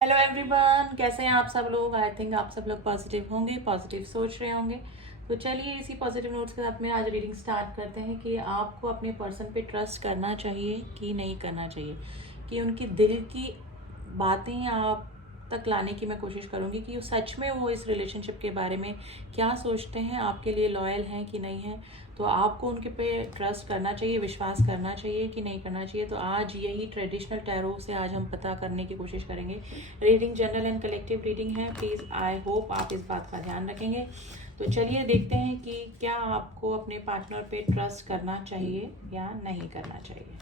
Hello everyone, कैसे हैं आप सब लोग। आई थिंक आप सब लोग पॉजिटिव होंगे, पॉजिटिव सोच रहे होंगे। तो चलिए इसी पॉजिटिव नोट्स के साथ में आज रीडिंग स्टार्ट करते हैं कि आपको अपने पर्सन पे ट्रस्ट करना चाहिए कि नहीं करना चाहिए, कि उनकी दिल की बातें आप तक लाने की मैं कोशिश करूँगी कि सच में वो इस रिलेशनशिप के बारे में क्या सोचते हैं, आपके लिए लॉयल हैं कि नहीं हैं। तो आपको उनके पे ट्रस्ट करना चाहिए, विश्वास करना चाहिए कि नहीं करना चाहिए। तो आज यही ट्रेडिशनल टैरो से आज हम पता करने की कोशिश करेंगे। Reading general and collective reading है, प्लीज़ आई होप आप इस बात का ध्यान रखेंगे। तो चलिए देखते हैं कि क्या आपको अपने पार्टनर पे ट्रस्ट करना चाहिए या नहीं करना चाहिए।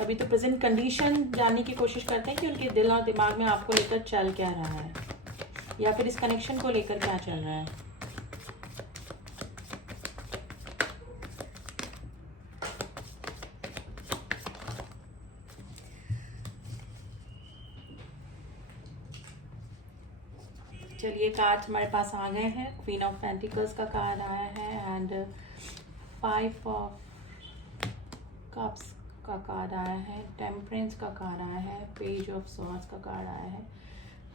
अभी तो प्रेजेंट कंडीशन जानने की कोशिश करते हैं कि उनके दिल और दिमाग में आपको लेकर चल क्या रहा है, या फिर इस कनेक्शन को लेकर क्या चल रहा है। चलिए कार्ड्स हमारे पास आ गए हैं। क्वीन ऑफ पेंटिकल्स का कार्ड आया है एंड 5 ऑफ कप्स का कार्ड आया है, टेम्परेंस का कार्ड आया है, पेज ऑफ सॉर्ड्स का कार्ड आया है,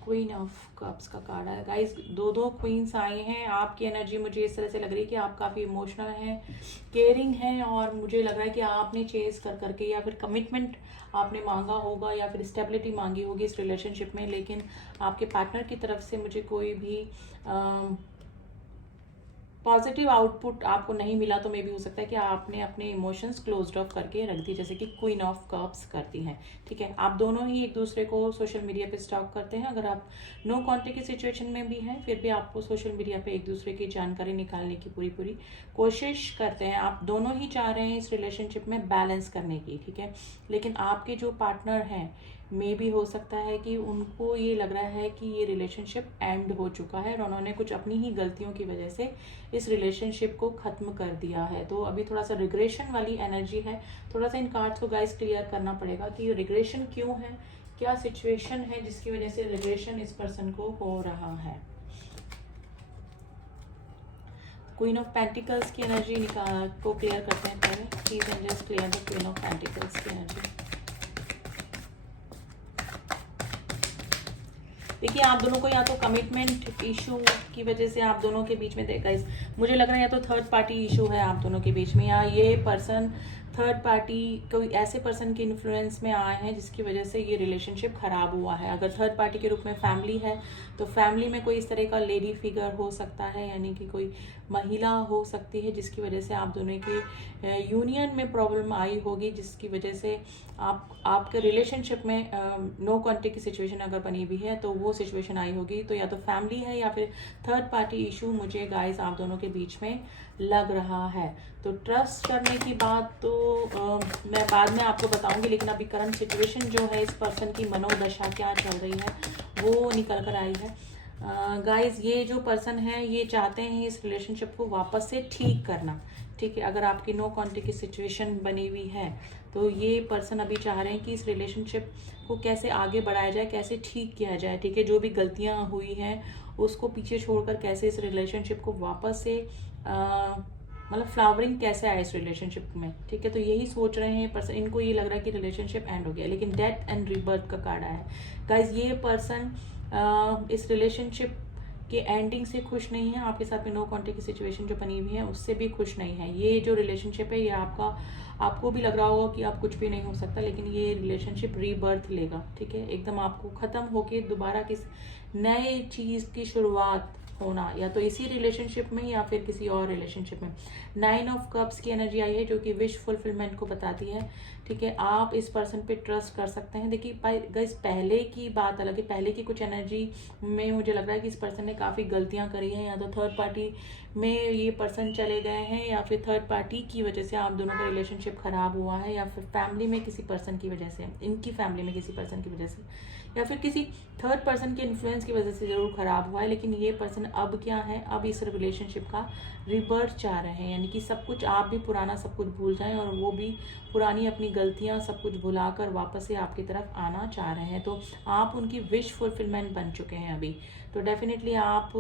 क्वीन ऑफ कप्स का कार्ड आया। गाइस दो क्वींस आई हैं। आपकी एनर्जी मुझे इस तरह से लग रही है कि आप काफ़ी इमोशनल हैं, केयरिंग हैं, और मुझे लग रहा है कि आपने चेज कर करके या फिर कमिटमेंट आपने मांगा होगा या फिर स्टेबिलिटी मांगी होगी इस रिलेशनशिप में, लेकिन आपके पार्टनर की तरफ से मुझे कोई भी पॉजिटिव आउटपुट आपको नहीं मिला। तो मे भी हो सकता है कि आपने अपने इमोशंस क्लोज्ड ऑफ करके रख दी, जैसे कि क्वीन ऑफ कप्स करती हैं। ठीक है, आप दोनों ही एक दूसरे को सोशल मीडिया पे स्टॉक करते हैं। अगर आप नो कांटेक्ट की सिचुएशन में भी हैं, फिर भी आपको सोशल मीडिया पे एक दूसरे की जानकारी निकालने की पूरी कोशिश करते हैं। आप दोनों ही चाह रहे हैं इस रिलेशनशिप में बैलेंस करने की। ठीक है, लेकिन आपके जो पार्टनर हैं मे भी हो सकता है कि उनको ये लग रहा है कि ये रिलेशनशिप एंड हो चुका है और उन्होंने कुछ अपनी ही गलतियों की वजह से इस रिलेशनशिप को ख़त्म कर दिया है। तो अभी थोड़ा सा रिग्रेशन वाली एनर्जी है। थोड़ा सा इन कार्ड्स को गाइस क्लियर करना पड़ेगा कि रिग्रेशन क्यों है, क्या सिचुएशन है जिसकी वजह से रिग्रेशन इस पर्सन को हो रहा है। क्वीन ऑफ पेंटिकल्स की एनर्जी को क्लियर करते हैं पहले। Please angels clear the queen of pentacles की एनर्जी। देखिए आप दोनों को या तो कमिटमेंट इशू की वजह से आप दोनों के बीच में गाइस मुझे लग रहा है या तो थर्ड पार्टी इशू है आप दोनों के बीच में, या ये पर्सन थर्ड पार्टी कोई ऐसे पर्सन के इन्फ्लुएंस में आए हैं जिसकी वजह से ये रिलेशनशिप खराब हुआ है। अगर थर्ड पार्टी के रूप में फैमिली है तो फैमिली में कोई इस तरह का लेडी फिगर हो सकता है, यानी कि कोई महिला हो सकती है जिसकी वजह से आप दोनों के यूनियन में प्रॉब्लम आई होगी, जिसकी वजह से आपके रिलेशनशिप में नो कॉन्टेक्ट की सिचुएशन अगर बनी हुई है तो वो सिचुएशन आई होगी। तो या तो फैमिली है या फिर थर्ड पार्टी इशू मुझे गाइस आप दोनों के बीच में लग रहा है। तो ट्रस्ट करने की बात तो मैं बाद में आपको बताऊंगी, लेकिन अभी करंट सिचुएशन जो है इस पर्सन की मनोदशा क्या चल रही है वो निकल कर आई है। गाइस ये जो पर्सन है ये चाहते हैं इस रिलेशनशिप को वापस से ठीक करना। ठीक है, अगर आपकी नो कॉन्टेक्ट की सिचुएशन बनी हुई है तो ये पर्सन अभी चाह रहे हैं कि इस रिलेशनशिप को कैसे आगे बढ़ाया जाए, कैसे ठीक किया जाए। ठीक है, जो भी गलतियां हुई हैं उसको पीछे छोड़कर कैसे इस रिलेशनशिप को वापस से मतलब फ्लावरिंग कैसे आए इस रिलेशनशिप में। ठीक है, तो यही सोच रहे हैं पर्सन। इनको ये लग रहा है कि रिलेशनशिप एंड हो गया, लेकिन डेथ एंड रीबर्थ का कार्ड आया है। गाइज ये पर्सन इस रिलेशनशिप के एंडिंग से खुश नहीं है, आपके साथ में नो कॉन्टेक्ट की सिचुएशन जो बनी हुई है उससे भी खुश नहीं है। ये जो रिलेशनशिप है ये आपको भी लग रहा होगा कि आप कुछ भी नहीं हो सकता, लेकिन ये रिलेशनशिप रीबर्थ लेगा। ठीक है, एकदम आपको खत्म होके दोबारा किस नए चीज की शुरुआत होना, या तो इसी रिलेशनशिप में या फिर किसी और रिलेशनशिप में। 9 ऑफ कप्स की एनर्जी आई है जो कि विश फुलफिलमेंट को बताती है। ठीक है, आप इस पर्सन पे ट्रस्ट कर सकते हैं। देखिए गाइस पहले की बात अलग है, पहले की कुछ एनर्जी में मुझे लग रहा है कि इस पर्सन ने काफ़ी गलतियां करी हैं, या तो थर्ड पार्टी में ये पर्सन चले गए हैं, या फिर थर्ड पार्टी की वजह से आप दोनों का रिलेशनशिप खराब हुआ है, या फिर फैमिली में किसी पर्सन की वजह से, इनकी फैमिली में किसी पर्सन की वजह से, या फिर किसी थर्ड पर्सन के इन्फ्लुएंस की वजह से जरूर खराब हुआ है। लेकिन ये पर्सन अब क्या है, अब इस रिलेशनशिप का रिबर्थ चाह रहे हैं, यानी कि सब कुछ आप भी पुराना सब कुछ भूल जाएं और वो भी पुरानी अपनी गलतियां सब कुछ भुलाकर वापस से आपकी तरफ आना चाह रहे हैं। तो आप उनकी विश फुलफिलमेंट बन चुके हैं अभी। तो डेफिनेटली आप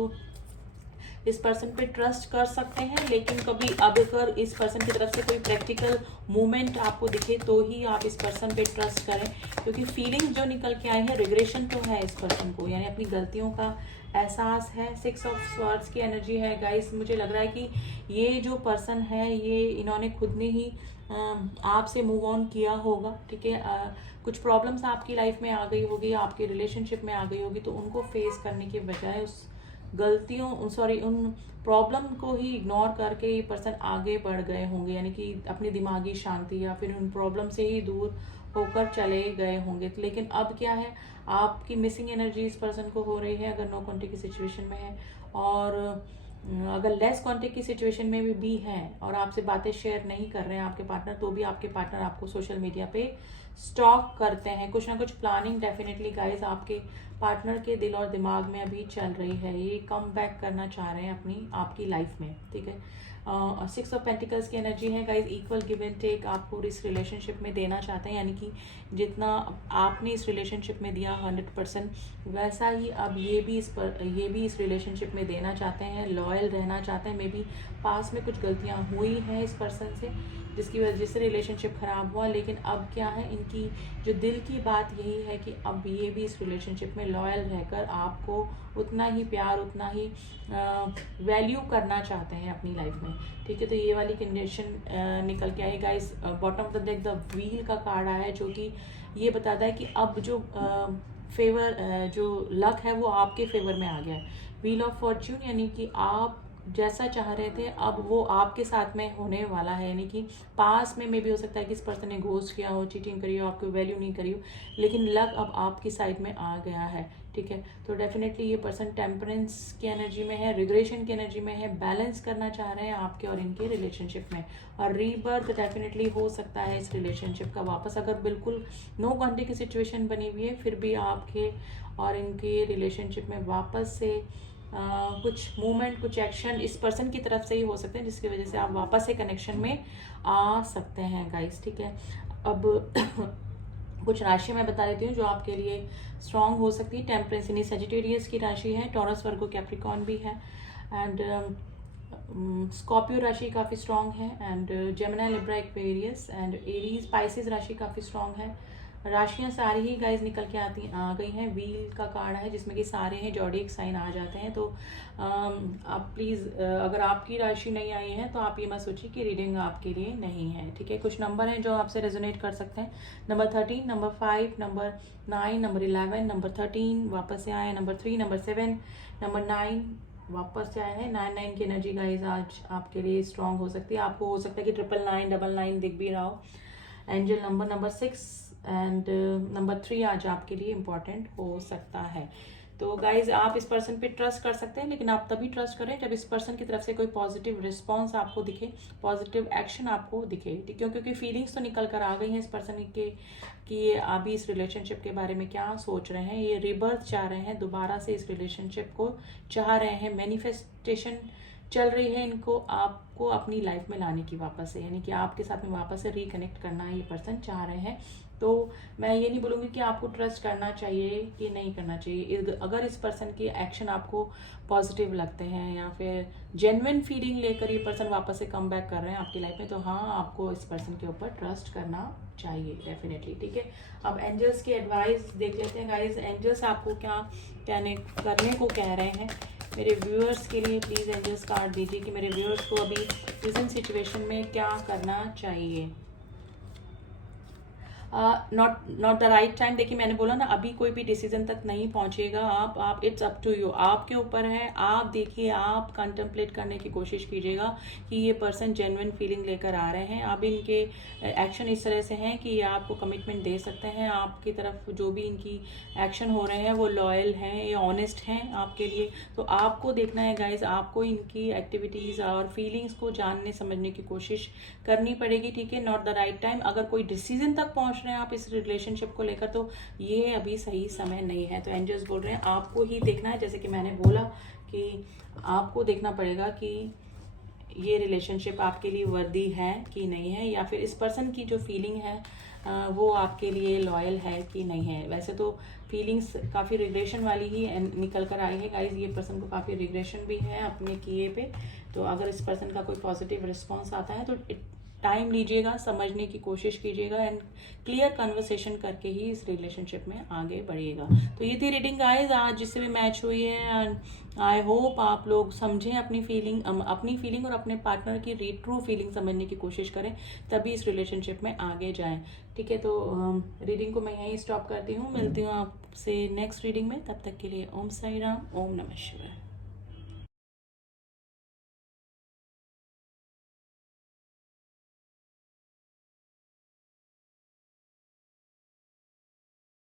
इस पर्सन पे ट्रस्ट कर सकते हैं, लेकिन कभी अब अगर इस पर्सन की तरफ से कोई प्रैक्टिकल मूवमेंट आपको दिखे तो ही आप इस पर्सन पे ट्रस्ट करें, क्योंकि फीलिंग जो निकल के आई है, रिग्रेशन तो है इस पर्सन को, यानी अपनी गलतियों का एहसास है। 6 ऑफ स्वॉर्ड्स की एनर्जी है गाइस। मुझे लग रहा है कि ये जो पर्सन है ये इन्होंने खुद ने ही आपसे मूव ऑन किया होगा, ठीक है। कुछ प्रॉब्लम्स आपकी लाइफ में आ गई होगी, आपके रिलेशनशिप में आ गई होगी, तो उनको फेस करने के बजाय उस उन प्रॉब्लम को ही इग्नोर करके ये पर्सन आगे बढ़ गए होंगे, यानी कि अपनी दिमागी शांति या फिर उन प्रॉब्लम से ही दूर होकर चले गए होंगे। लेकिन अब क्या है, आपकी मिसिंग एनर्जी इस पर्सन को हो रही है अगर नो कॉन्टेक्ट की सिचुएशन में है, और अगर लेस कॉन्टेक्ट की सिचुएशन में भी है और आपसे बातें शेयर नहीं कर रहे हैं आपके पार्टनर, तो भी आपके पार्टनर आपको सोशल मीडिया पे स्टॉक करते हैं। कुछ ना कुछ प्लानिंग डेफिनेटली गाइस आपके पार्टनर के दिल और दिमाग में अभी चल रही है। ये कम बैक करना चाह रहे हैं अपनी आपकी लाइफ में, ठीक है। 6 ऑफ पेंटिकल्स की एनर्जी है guys. Equal give and take आपको इस रिलेशनशिप में देना चाहते हैं, यानी कि जितना आपने इस रिलेशनशिप में दिया 100%, वैसा ही अब ये भी इस रिलेशनशिप में देना चाहते हैं, लॉयल रहना चाहते हैं। मे बी पास में कुछ गलतियां हुई हैं इस पर्सन से जिसकी वजह से रिलेशनशिप खराब हुआ, लेकिन अब क्या है, इनकी जो दिल की बात यही है कि अब ये भी इस रिलेशनशिप में लॉयल रहकर आपको उतना ही प्यार, उतना ही वैल्यू करना चाहते हैं अपनी लाइफ में, ठीक है। तो ये वाली कंडीशन निकल के आई guys. Bottom of the deck the wheel का कार्ड आया है, जो कि ये बताता है कि अब जो जो लक है वो आपके फेवर में आ गया है। व्हील ऑफ फॉर्च्यून, यानी कि आप जैसा चाह रहे थे अब वो आपके साथ में होने वाला है, यानी कि पास में भी हो सकता है कि इस पर्सन ने घोस्ट किया हो, चीटिंग करी हो, आपको वैल्यू नहीं करी हो, लेकिन लक अब आपकी साइड में आ गया है, ठीक है। तो डेफिनेटली ये पर्सन टेम्परेंस की एनर्जी में है, रिग्रेशन की एनर्जी में है, बैलेंस करना चाह रहे हैं आपके और इनके रिलेशनशिप में, और रीबर्थ डेफिनेटली हो सकता है इस रिलेशनशिप का वापस। अगर बिल्कुल नो कॉन्टेक्ट की सिचुएशन बनी हुई है, फिर भी आपके और इनके रिलेशनशिप में वापस से कुछ मूवमेंट, कुछ एक्शन इस पर्सन की तरफ से ही हो सकते हैं, जिसकी वजह से आप वापस से कनेक्शन में आ सकते हैं गाइस, ठीक है। अब कुछ राशि मैं बता देती हूँ जो आपके लिए स्ट्रांग हो सकती है। टेम्परेंस यानी सेजिटेरियस की राशि है, टॉरस, वर्गो, कैप्रिकॉर्न भी है, एंड स्कॉर्पियो राशि काफ़ी स्ट्रांग है, and Gemini, Libra, Aquarius and Aries, spices राशि काफ़ी स्ट्रांग है। राशियां सारी ही गाइज निकल के आ गई हैं। व्हील का कार्ड है जिसमें कि सारे हैं ज़ोडिएक साइन आ जाते हैं। तो आप प्लीज़, अगर आपकी राशि नहीं आई है तो आप ये मत सोचिए कि रीडिंग आपके लिए नहीं है, ठीक है। कुछ नंबर हैं जो आपसे रेजोनेट कर सकते हैं। Number 13, number 5, number 9, number 11, number 13 वापस से आए, नंबर 3, नंबर 7, नंबर 9 वापस से आए हैं। 9 की एनर्जी गाइज आज आपके लिए स्ट्रांग हो सकती है। आपको हो सकता है कि 999, 99 दिख भी रहा हो। एंजल नंबर 6 एंड नंबर 3 आज आपके लिए इम्पॉर्टेंट हो सकता है। तो गाइज आप इस पर्सन पे ट्रस्ट कर सकते हैं, लेकिन आप तभी ट्रस्ट करें जब इस पर्सन की तरफ से कोई पॉजिटिव रिस्पॉन्स आपको दिखे, पॉजिटिव एक्शन आपको दिखे, क्योंकि फीलिंग्स तो निकल कर आ गई हैं इस पर्सन के कि ये अभी इस रिलेशनशिप के बारे में क्या सोच रहे हैं। ये रिबर्थ चाह रहे हैं, दोबारा से इस रिलेशनशिप को चाह रहे हैं, मैनिफेस्टेशन चल रही है इनको आपको अपनी लाइफ में लाने की वापस से, यानी कि आपके साथ में वापस से रिकनेक्ट करना ये पर्सन चाह रहे हैं। तो मैं ये नहीं बोलूँगी कि आपको ट्रस्ट करना चाहिए कि नहीं करना चाहिए। अगर इस पर्सन की एक्शन आपको पॉजिटिव लगते हैं या फिर जेन्युइन फीलिंग लेकर ये पर्सन वापस से कम बैक कर रहे हैं आपकी लाइफ में, तो हाँ, आपको इस पर्सन के ऊपर ट्रस्ट करना चाहिए डेफिनेटली, ठीक है। अब एंजल्स की एडवाइस देख लेते हैं गाइज। एंजल्स आपको क्या करने को कह रहे हैं मेरे व्यूअर्स के लिए। प्लीज़ एंजल्स कार्ड दीजिए कि मेरे व्यूअर्स को अभी प्रेजेंट सिचुएशन में क्या करना चाहिए। Not the right time. देखिए मैंने बोला ना, अभी कोई भी डिसीजन तक नहीं पहुंचेगा आप इट्स अप टू यू, आपके ऊपर है। आप देखिए, आप कंtemplate करने की कोशिश कीजिएगा कि ये पर्सन जेन्युइन फीलिंग लेकर आ रहे हैं। अब इनके एक्शन इस तरह से हैं कि ये आपको कमिटमेंट दे सकते हैं। आपकी तरफ जो भी इनकी एक्शन हो रहे हैं वो लॉयल हैं, ये ऑनेस्ट हैं आपके लिए। तो आपको देखना है गाइज, आपको इनकी एक्टिविटीज़ और फीलिंग्स को जानने समझने की कोशिश करनी पड़ेगी, ठीक है। Not the right time. अगर कोई डिसीजन तक पहुंच रहे हैं आप इस रिलेशनशिप को लेकर, तो ये अभी सही समय नहीं है। तो एंजल्स बोल रहे हैं आपको ही देखना है, जैसे कि मैंने बोला कि आपको देखना पड़ेगा कि ये रिलेशनशिप आपके लिए वर्दी है कि नहीं है, या फिर इस पर्सन की जो फीलिंग है वो आपके लिए लॉयल है कि नहीं है। वैसे तो फीलिंग्स काफ़ी रिग्रेशन वाली ही निकल कर आई है गाइज। ये पर्सन को काफ़ी रिग्रेशन भी है अपने किए पे। तो अगर इस पर्सन का कोई पॉजिटिव रिस्पॉन्स आता है तो टाइम लीजिएगा, समझने की कोशिश कीजिएगा एंड क्लियर कन्वर्सेशन करके ही इस रिलेशनशिप में आगे बढ़िएगा। तो ये थी रीडिंग गाइज आज जिससे भी मैच हुई है एंड आई होप आप लोग समझें अपनी फीलिंग और अपने पार्टनर की ट्रू फीलिंग समझने की कोशिश करें, तभी इस रिलेशनशिप में आगे जाएं। ठीक है, तो रीडिंग को मैं यहीं स्टॉप करती हूँ। मिलती हूँ आपसे नेक्स्ट रीडिंग में, तब तक के लिए ओम साई राम, ओम नमः शिवाय।